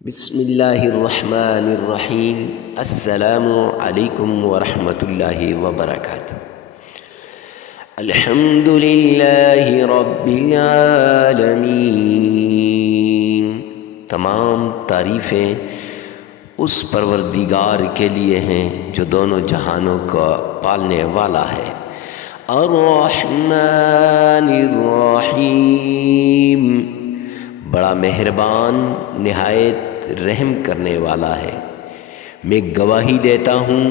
بسم اللہ الرحمن الرحیم۔ السلام علیکم ورحمۃ اللہ وبرکاتہ۔ الحمد للہ رب العالمین۔ تمام تعریفیں اس پروردگار کے لیے ہیں جو دونوں جہانوں کا پالنے والا ہے۔ الرحمن الرحیم، بڑا مہربان نہایت رحم کرنے والا ہے۔ میں گواہی دیتا ہوں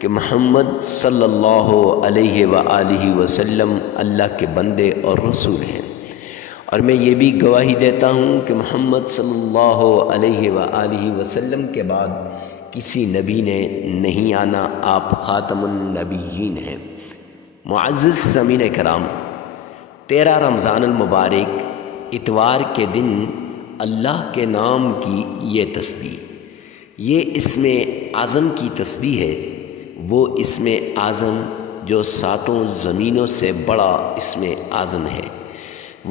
کہ محمد صلی اللہ علیہ وآلہ وسلم اللہ کے بندے اور رسول ہیں، اور میں یہ بھی گواہی دیتا ہوں کہ محمد صلی اللہ علیہ وآلہ وسلم کے بعد کسی نبی نے نہیں آنا، آپ خاتم النبیین ہیں۔ معزز سامعین کرام، 13 رمضان المبارک اتوار کے دن اللہ کے نام کی یہ تسبیح، یہ اسم اعظم کی تسبیح ہے۔ وہ اسم اعظم جو 7 زمینوں سے بڑا اسم اعظم ہے،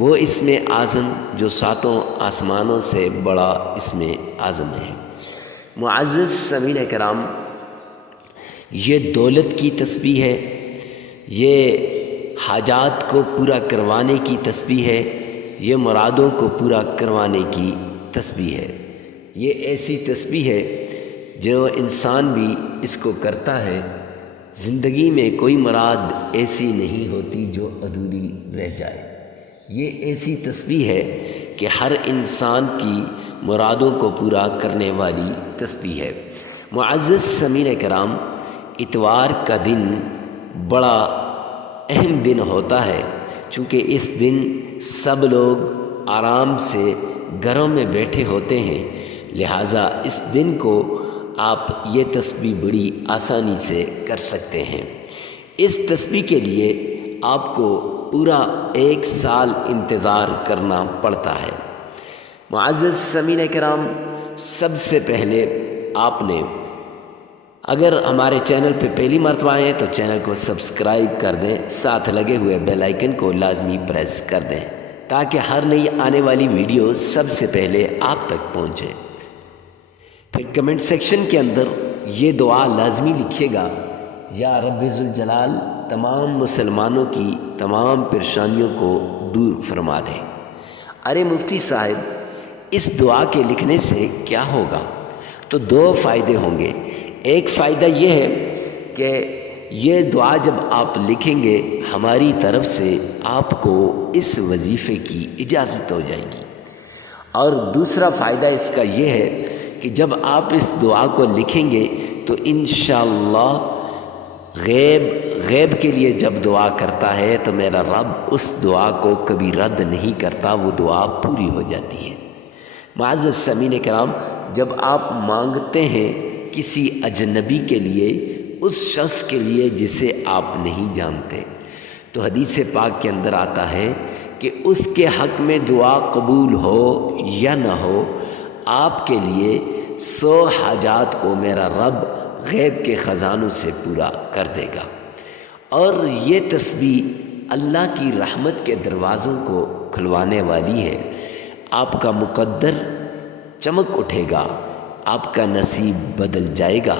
وہ اسم اعظم جو 7 آسمانوں سے بڑا اسم اعظم ہے۔ معزز سامعین کرام، یہ دولت کی تسبیح ہے، یہ حاجات کو پورا کروانے کی تسبیح ہے، یہ مرادوں کو پورا کروانے کی تسبیح ہے۔ یہ ایسی تسبیح ہے جو انسان بھی اس کو کرتا ہے، زندگی میں کوئی مراد ایسی نہیں ہوتی جو ادھوری رہ جائے۔ یہ ایسی تسبیح ہے کہ ہر انسان کی مرادوں کو پورا کرنے والی تسبیح ہے۔ معزز سامعین کرام، اتوار کا دن بڑا اہم دن ہوتا ہے، چونکہ اس دن سب لوگ آرام سے گھروں میں بیٹھے ہوتے ہیں، لہٰذا اس دن کو آپ یہ تسبیح بڑی آسانی سے کر سکتے ہیں۔ اس تسبیح کے لیے آپ کو پورا 1 سال انتظار کرنا پڑتا ہے۔ معزز سامعین کرام، سب سے پہلے آپ نے اگر ہمارے چینل پہ پہلی مرتبہ آئے ہیں تو چینل کو سبسکرائب کر دیں، ساتھ لگے ہوئے بیل آئیکن کو لازمی پریس کر دیں تاکہ ہر نئی آنے والی ویڈیو سب سے پہلے آپ تک پہنچے۔ پھر کمنٹ سیکشن کے اندر یہ دعا لازمی لکھیے گا، یا رب ذوالجلال تمام مسلمانوں کی تمام پریشانیوں کو دور فرما دے۔ ارے مفتی صاحب، اس دعا کے لکھنے سے کیا ہوگا؟ تو 2 فائدے ہوں گے۔ ایک فائدہ یہ ہے کہ یہ دعا جب آپ لکھیں گے ہماری طرف سے آپ کو اس وظیفے کی اجازت ہو جائے گی، اور دوسرا فائدہ اس کا یہ ہے کہ جب آپ اس دعا کو لکھیں گے تو انشاءاللہ غیب کے لیے جب دعا کرتا ہے تو میرا رب اس دعا کو کبھی رد نہیں کرتا، وہ دعا پوری ہو جاتی ہے۔ معزز سامعین کرام، جب آپ مانگتے ہیں کسی اجنبی کے لیے، اس شخص کے لیے جسے آپ نہیں جانتے، تو حدیث پاک کے اندر آتا ہے کہ اس کے حق میں دعا قبول ہو یا نہ ہو، آپ کے لیے 100 حاجات کو میرا رب غیب کے خزانوں سے پورا کر دے گا۔ اور یہ تسبیح اللہ کی رحمت کے دروازوں کو کھلوانے والی ہے۔ آپ کا مقدر چمک اٹھے گا، آپ کا نصیب بدل جائے گا،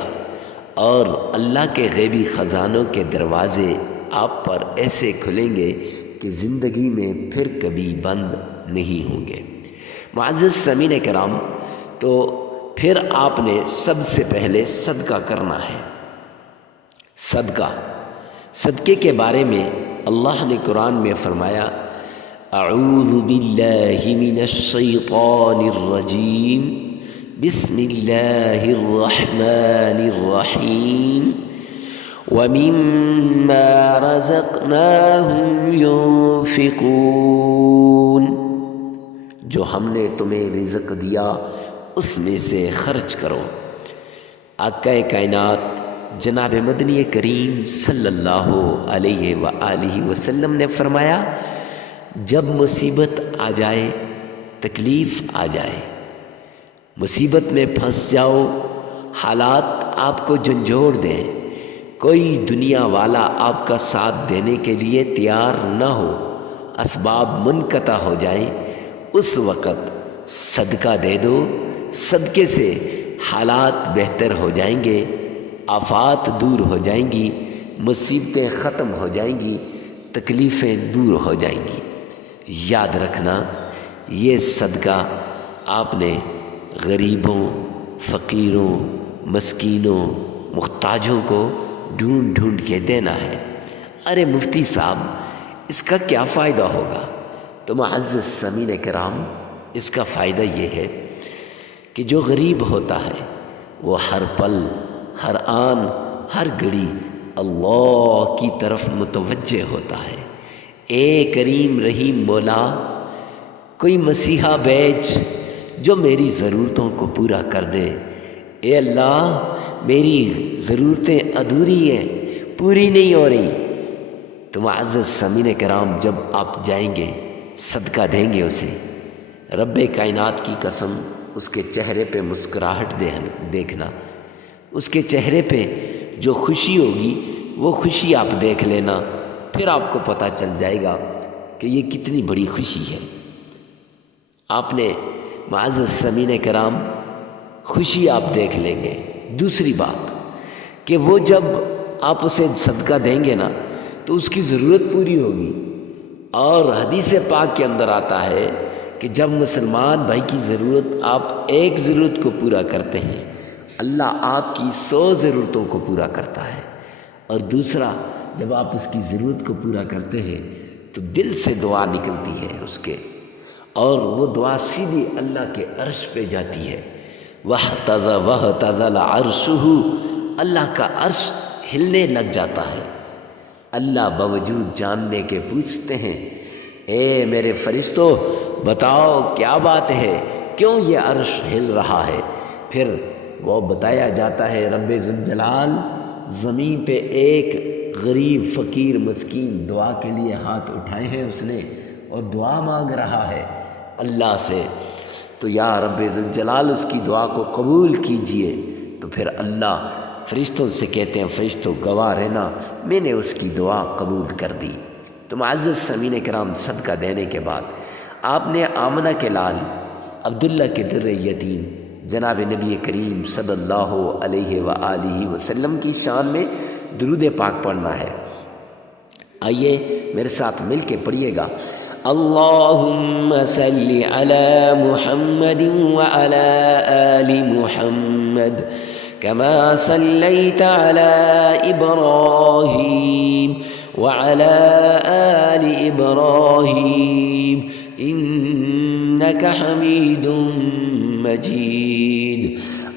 اور اللہ کے غیبی خزانوں کے دروازے آپ پر ایسے کھلیں گے کہ زندگی میں پھر کبھی بند نہیں ہوں گے۔ معزز سامعین کرام، تو پھر آپ نے سب سے پہلے صدقہ کرنا ہے۔ صدقے کے بارے میں اللہ نے قرآن میں فرمایا، اعوذ باللہ من الشیطان الرجیم، بسم اللہ الرحمن الرحیم، وَمِمَّا رَزَقْنَاهُمْ يُنْفِقُونَ، جو ہم نے تمہیں رزق دیا اس میں سے خرچ کرو۔ آقا کائنات جناب مدنی کریم صلی اللہ علیہ وآلہ وسلم نے فرمایا، جب مصیبت آ جائے، تکلیف آ جائے، مصیبت میں پھنس جاؤ، حالات آپ کو جھنجھوڑ دیں، کوئی دنیا والا آپ کا ساتھ دینے کے لیے تیار نہ ہو، اسباب منقطع ہو جائیں، اس وقت صدقہ دے دو، صدقے سے حالات بہتر ہو جائیں گے، آفات دور ہو جائیں گی، مصیبتیں ختم ہو جائیں گی، تکلیفیں دور ہو جائیں گی۔ یاد رکھنا، یہ صدقہ آپ نے غریبوں، فقیروں، مسکینوں، محتاجوں کو ڈھونڈ ڈھونڈ کے دینا ہے۔ ارے مفتی صاحب، اس کا کیا فائدہ ہوگا؟ تو معزز سامعین کرام، اس کا فائدہ یہ ہے کہ جو غریب ہوتا ہے وہ ہر پل، ہر آن، ہر گھڑی اللہ کی طرف متوجہ ہوتا ہے۔ اے کریم رحیم مولا، کوئی مسیحا بیچ جو میری ضرورتوں کو پورا کر دے۔ اے اللہ، میری ضرورتیں ادھوری ہیں، پوری نہیں ہو رہی۔ تو معزز سامعین کرام، جب آپ جائیں گے، صدقہ دیں گے اسے، رب کائنات کی قسم، اس کے چہرے پہ مسکراہٹ دیکھنا، اس کے چہرے پہ جو خوشی ہوگی وہ خوشی آپ دیکھ لینا، پھر آپ کو پتہ چل جائے گا کہ یہ کتنی بڑی خوشی ہے۔ آپ نے معزز سامعین کرام خوشی آپ دیکھ لیں گے۔ دوسری بات کہ وہ جب آپ اسے صدقہ دیں گے نا تو اس کی ضرورت پوری ہوگی، اور حدیث پاک کے اندر آتا ہے کہ جب مسلمان بھائی کی ضرورت، آپ ایک ضرورت کو پورا کرتے ہیں، اللہ آپ کی 100 ضرورتوں کو پورا کرتا ہے۔ اور دوسرا، جب آپ اس کی ضرورت کو پورا کرتے ہیں تو دل سے دعا نکلتی ہے اس کے، اور وہ دعا سیدھی اللہ کے عرش پہ جاتی ہے۔ وَاحْتَزَ الْعَرْشُهُ، اللہ کا عرش ہلنے لگ جاتا ہے۔ اللہ باوجود جاننے کے پوچھتے ہیں، اے میرے فرشتوں، بتاؤ کیا بات ہے، کیوں یہ عرش ہل رہا ہے؟ پھر وہ بتایا جاتا ہے، رب ذوالجلال زمین پہ ایک غریب، فقیر، مسکین دعا کے لیے ہاتھ اٹھائے ہیں اس نے، اور دعا مانگ رہا ہے اللہ سے، تو یا رب ذوالجلال اس کی دعا کو قبول کیجئے۔ تو پھر اللہ فرشتوں سے کہتے ہیں، فرشتوں گواہ رہنا، میں نے اس کی دعا قبول کر دی۔ تو معزز سامعین کرام، صدقہ دینے کے بعد آپ نے آمنہ کے لال عبداللہ کے در یتیم جناب نبی کریم صلی اللہ علیہ وآلہ وسلم کی شان میں درود پاک پڑھنا ہے۔ آئیے میرے ساتھ مل کے پڑھیے گا، اللہم صلی علی محمد وعلی آل محمد کما صلیت علی ابراہیم وعلی آل ابراہیم انک حمید مجید،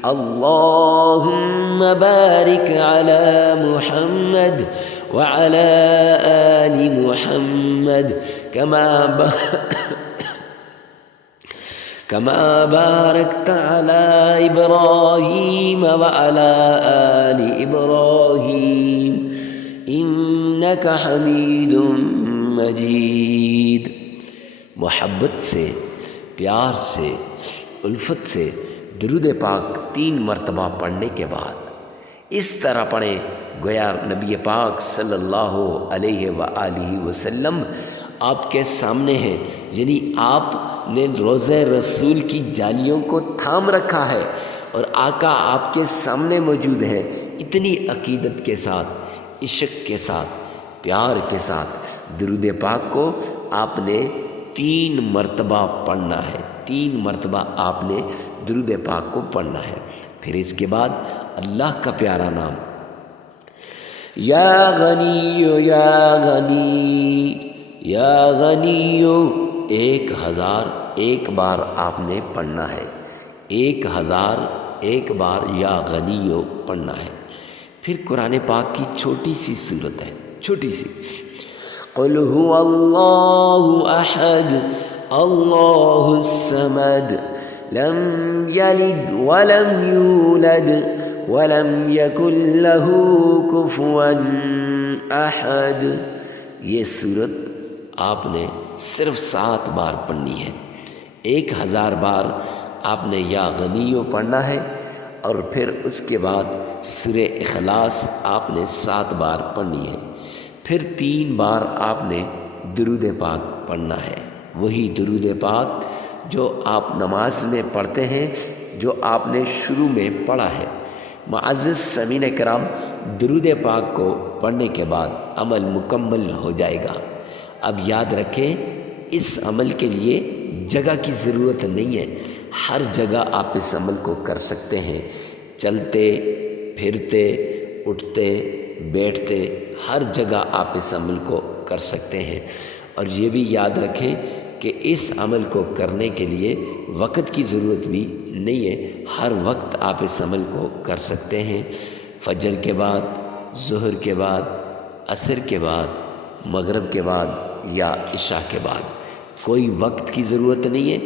اللہم بارک علی محمد وعلی آل محمد كما باركت على إبراهيم وعلى آل إبراهيم إنك حميد مجید۔ محبت سے، پیار سے، الفت سے درود پاک 3 مرتبہ پڑھنے کے بعد اس طرح پڑھیں گویا نبی پاک صلی اللہ علیہ وآلہ وسلم آپ کے سامنے ہیں، یعنی آپ نے روضہ رسول کی جالیوں کو تھام رکھا ہے اور آقا آپ کے سامنے موجود ہیں۔ اتنی عقیدت کے ساتھ، عشق کے ساتھ، پیار کے ساتھ درود پاک کو آپ نے 3 مرتبہ پڑھنا ہے۔ 3 مرتبہ آپ نے درود پاک کو پڑھنا ہے۔ پھر اس کے بعد اللہ کا پیارا نام یا غنی یا غنی یا غنی 1001 بار آپ نے پڑھنا ہے۔ 1001 بار یا غنی پڑھنا ہے۔ پھر قرآن پاک کی چھوٹی سی صورت ہے، چھوٹی سی، قل هو اللہ احد اللہ الصمد لم یلد ولم یولد ولم یکن له کفوا احد۔ یہ صورت آپ نے صرف 7 بار پڑھنی ہے۔ 1000 بار آپ نے یا غنیو پڑھنا ہے، اور پھر اس کے بعد سورہ اخلاص آپ نے 7 بار پڑھنی ہے۔ پھر 3 بار آپ نے درود پاک پڑھنا ہے، وہی درود پاک جو آپ نماز میں پڑھتے ہیں جو آپ نے شروع میں پڑھا ہے۔ معزز سامعین کرام، درود پاک کو پڑھنے کے بعد عمل مکمل ہو جائے گا۔ اب یاد رکھیں، اس عمل کے لیے جگہ کی ضرورت نہیں ہے، ہر جگہ آپ اس عمل کو کر سکتے ہیں، چلتے پھرتے اٹھتے بیٹھتے ہر جگہ آپ اس عمل کو کر سکتے ہیں۔ اور یہ بھی یاد رکھیں کہ اس عمل کو کرنے کے لیے وقت کی ضرورت بھی نہیں ہے، ہر وقت آپ اس عمل کو کر سکتے ہیں، فجر کے بعد، ظہر کے بعد، عصر کے بعد، مغرب کے بعد یا عشاء کے بعد۔ کوئی وقت کی ضرورت نہیں ہے،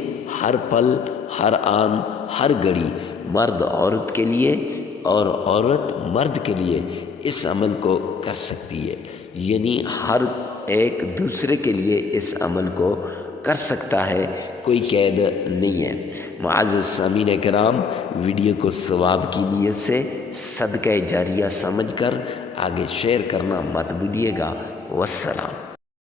ہر پل، ہر آن، ہر گھڑی مرد عورت کے لیے اور عورت مرد کے لیے اس عمل کو کر سکتی ہے، یعنی ہر ایک دوسرے کے لیے اس عمل کو کر سکتا ہے، کوئی قید نہیں ہے۔ معزز سامعین کرام، ویڈیو کو ثواب کی نیت سے صدقہ جاریہ سمجھ کر آگے شیئر کرنا مت بھولیے گا۔ والسلام۔